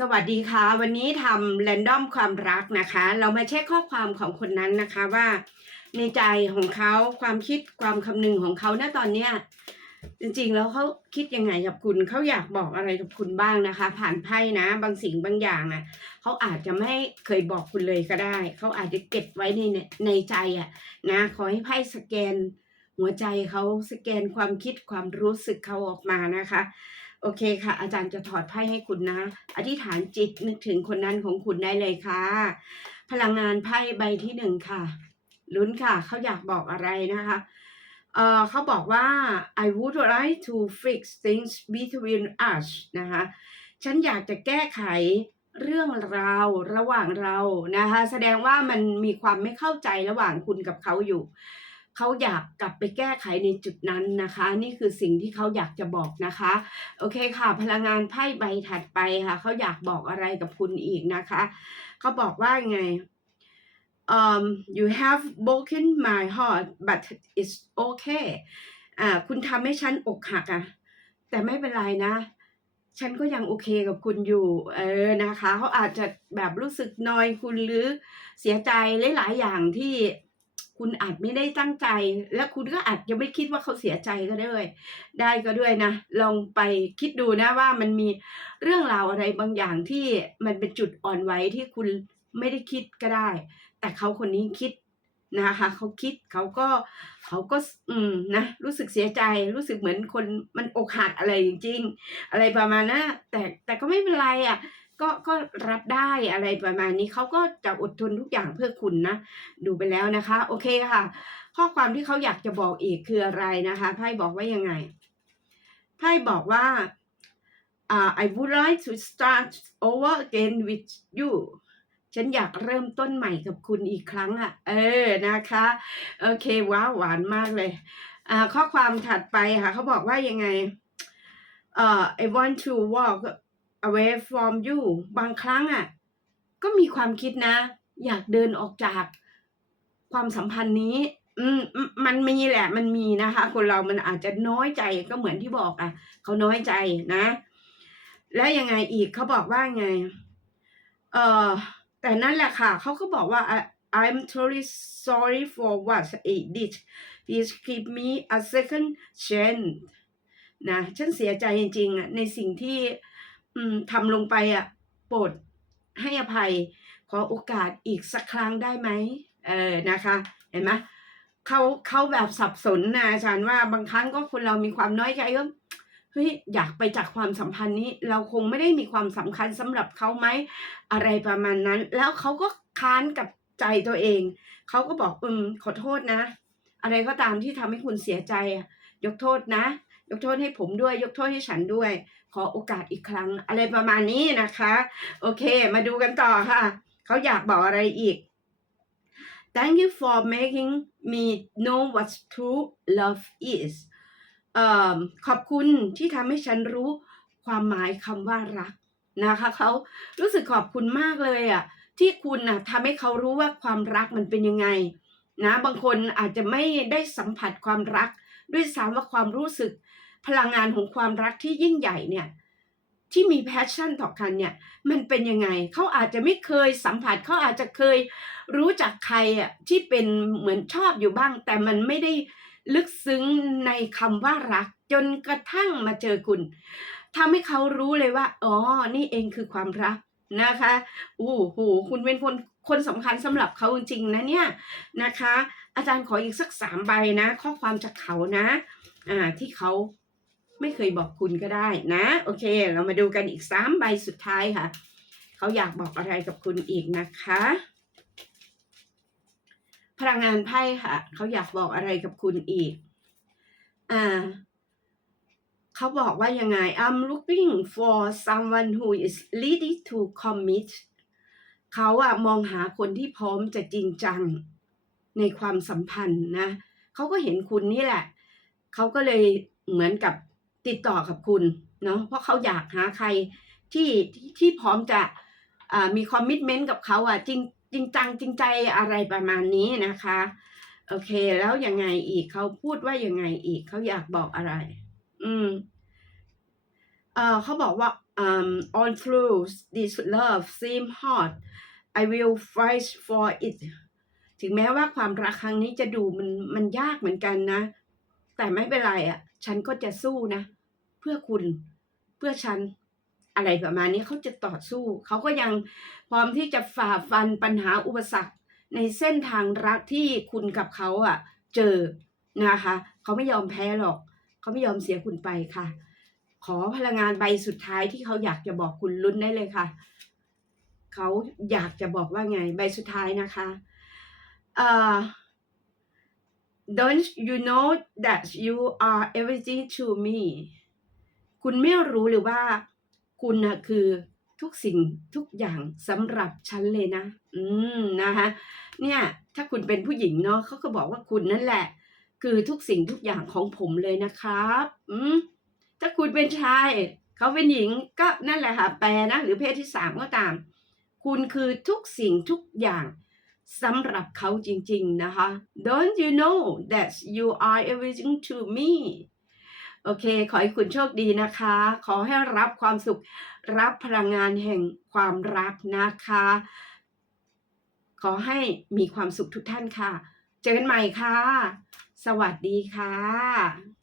สวัสดีค่ะ วันนี้ทำแรนดอมความรักนะคะ เรามาเช็คข้อความของคนนั้นนะคะว่า ในใจของเขาความคิดความคำนึงของเขาณตอนเนี้ยจริงๆแล้วเขาคิดยังไงกับคุณเขาอยากบอกอะไรกับคุณบ้างนะคะ ผ่านไพ่นะ บางสิ่งบางอย่างอะเขาอาจจะไม่เคยบอกคุณเลยก็ได้เขาอาจจะเก็บไว้ในในใจอะนะ ขอให้ไพ่สแกนหัวใจเขาสแกนความคิดความรู้สึกเขาออกมานะคะ โอเคค่ะ อาจารย์จะถอดไพ่ให้คุณนะ อธิษฐานจิตนึกถึงคนนั้นของคุณได้เลยค่ะ พลังงานไพ่ใบที่หนึ่งค่ะลุ้นค่ะ เขาอยากบอกอะไรนะคะเออเขาบอกว่า I would like to fix things between us นะคะ ฉันอยากจะแก้ไขเรื่องราวระหว่างเรานะคะ แสดงว่ามันมีความไม่เข้าใจระหว่างคุณกับเขาอยู่ เขาอยากกลับไปแก้ไขในจุดนั้นนะคะ นี่คือสิ่งที่เขาอยากจะบอกนะคะ โอเคค่ะ พลังงานไพ่ใบถัดไปค่ะเขาอยากบอกอะไรกับคุณอีกนะคะเขาบอกว่าไง um you have broken my heart but it's okay อ่าคุณทำให้ฉันอกหักอะแต่ไม่เป็นไรนะฉันก็ยังโอเคกับคุณอยู่ เออนะคะเขาอาจจะแบบรู้สึกนอยคุณหรือเสียใจหลาย ๆ อย่างที่ คุณอาจไม่ได้ตั้งใจ และคุณก็อาจจะไม่คิดว่าเขาเสียใจก็ได้ได้ก็ด้วยนะ ลองไปคิดดูนะว่ามันมีเรื่องราวอะไรบางอย่างที่มันเป็นจุดอ่อนไหวที่คุณไม่ได้คิดก็ได้ แต่เขาคนนี้คิดนะคะเขาคิดเขาก็เขาก็อืมนะรู้สึกเสียใจรู้สึกเหมือนคนมันอกหักอะไรจริง ๆ อะไรประมาณนะแต่แต่ก็ไม่เป็นไรอะ ก็ก็รับได้อะไรประมาณนี้เขาก็จะอดทนทุกอย่างเพื่อคุณนะ ดูไปแล้วนะคะ โอเคค่ะ ข้อความที่เขาอยากจะบอกอีกคืออะไรนะคะไพ่บอกว่ายังไงไพ่บอกว่าอ่า I would like to start over again with you ฉันอยากเริ่มต้นใหม่กับคุณอีกครั้งอะ เออนะคะ โอเคว้าวหวานมากเลย อ่า ข้อความถัดไปค่ะ เขาบอกว่ายังไงเอ่อ I want to walk away from you บางครั้งอะก็มีความคิดนะ อยากเดินออกจากความสัมพันธ์นี้ อืมมมันมีแหละ มันมีนะคะ คนเรามันอาจจะน้อยใจก็เหมือนที่บอกอะ เขาน้อยใจนะ แล้วยังไงอีกเขาบอกว่าไง เออแต่นั่นแหละค่ะ เขาก็บอกว่า i'm truly sorry for what I did please give me a second chance นะ ฉันเสียใจจริงๆอะในสิ่งที่ ทำลงไปอะโปรดให้อภัย ขอโอกาสอีกสักครั้งได้ไหมเออนะคะเห็นไหมเขาเขาแบบสับสนนะอาจารย์ว่าบางครั้งก็คนเรามีความน้อยใจก็เฮ้ยอยากไปจากความสัมพันธ์นี้ เราคงไม่ได้มีความสำคัญสำหรับเขาไหมอะไรประมาณนั้น แล้วเขาก็ค้านกับใจตัวเอง เขาก็บอกอืมขอโทษนะ อะไรก็ตามที่ทำให้คุณเสียใจอะยกโทษนะ ยกโทษให้ผมด้วย ยกโทษให้ฉันด้วย ขอโอกาสอีกครั้งอะไรประมาณนี้นะคะ โอเค มาดูกันต่อค่ะ เขาอยากบอกอะไรอีก Thank you for making me know what true love is อขอบคุณที่ทำให้ฉันรู้ความหมายคำว่ารักนะคะเขารู้สึกขอบคุณมากเลยอะที่คุณน่ะทำให้เขารู้ว่าความรักมันเป็นยังไงนะบางคนอาจจะไม่ได้สัมผัสความรัก ด้วยซ้ำว่าความรู้สึก พลังงานของความรักที่ยิ่งใหญ่เนี่ยที่มีแพชชั่นต่อกันเนี่ยมันเป็นยังไงเขาอาจจะไม่เคยสัมผัสเขาอาจจะเคยรู้จักใครอะที่เป็นเหมือนชอบอยู่บ้าง แต่มันไม่ได้ลึกซึ้งในคำว่ารัก จนกระทั่งมาเจอคุณทำให้เขารู้เลยว่า อ๋อ นี่เองคือความรักนะคะโอู้หูคุณเป็นคนคนสำคัญสำหรับเขาจริงๆนะเนี่ยนะคะ อาจารย์ขออีกสักสามใบนะ ข้อความจากเขานะ อ่าที่เขา ไม่เคยบอกคุณก็ได้นะ โอเค เรามาดูกันอีกสามใบสุดท้ายค่ะ เขาอยากบอกอะไรกับคุณอีกนะคะ พลังงานไพ่ค่ะ เขาอยากบอกอะไรกับคุณอีก อ่าเขาบอกว่ายังไง I'm looking for someone who is ready to commit เขาอะมองหาคนที่พร้อมจะจริงจังในความสัมพันธ์นะ เขาก็เห็นคุณนี่แหละ เขาก็เลยเหมือนกับ ติดต่อกับคุณเนาะเพราะเขาอยากหาใครที่ที่ที่พร้อมจะอ่ามีคอมมิชเมนต์กับเขาอะจริงจริงจังจริงใจอะไรประมาณนี้นะคะโอเค แล้วยังไงอีกเขาพูดว่ายังไงอีกเขาอยากบอกอะไร อืมเออเขาบอกว่า um, on through this love seem hot I will fight for it ถึงแม้ว่าความรักครั้งนี้จะดูมันมันยากเหมือนกันนะ แต่ไม่เป็นไรอะ่ะ ฉันก็จะสู้นะ เพื่อคุณเพื่อฉันอะไรประมาณนี้เขาจะต่อสู้ เขาก็ยังพร้อมที่จะฝ่าฟันปัญหาอุปสรรคในเส้นทางรักที่คุณกับเขาอะ เจอนะคะ เขาไม่ยอมแพ้หรอก เขาไม่ยอมเสียคุณไปค่ะ ขอพลังงานใบสุดท้ายที่เขาอยากจะบอกคุณลุ้นได้เลยค่ะ เขาอยากจะบอกว่าไงใบสุดท้ายนะคะ เอ่อ don't you know that you are everything to me คุณไม่รู้หรือว่า คุณนะคือทุกสิ่งทุกอย่างสำหรับฉันเลยนะ อืมนะคะเนี่ย ถ้าคุณเป็นผู้หญิงเนาะเขาก็บอกว่าคุณนั่นแหละ คือทุกสิ่งทุกอย่างของผมเลยนะครับ อืมถ้าคุณเป็นชายเขาเป็นหญิงก็นั่นแหละค่ะแปลนะ หรือเพศที่สามก็ตาม คุณคือทุกสิ่งทุกอย่าง สำหรับเขาจริงๆนะคะ Don't you know that you are everything to me โอเค ขอให้คุณโชคดีนะคะ ขอให้รับความสุข รับพลังงานแห่งความรักนะคะ ขอให้มีความสุขทุกท่านค่ะ เจอกันใหม่ค่ะ สวัสดีค่ะ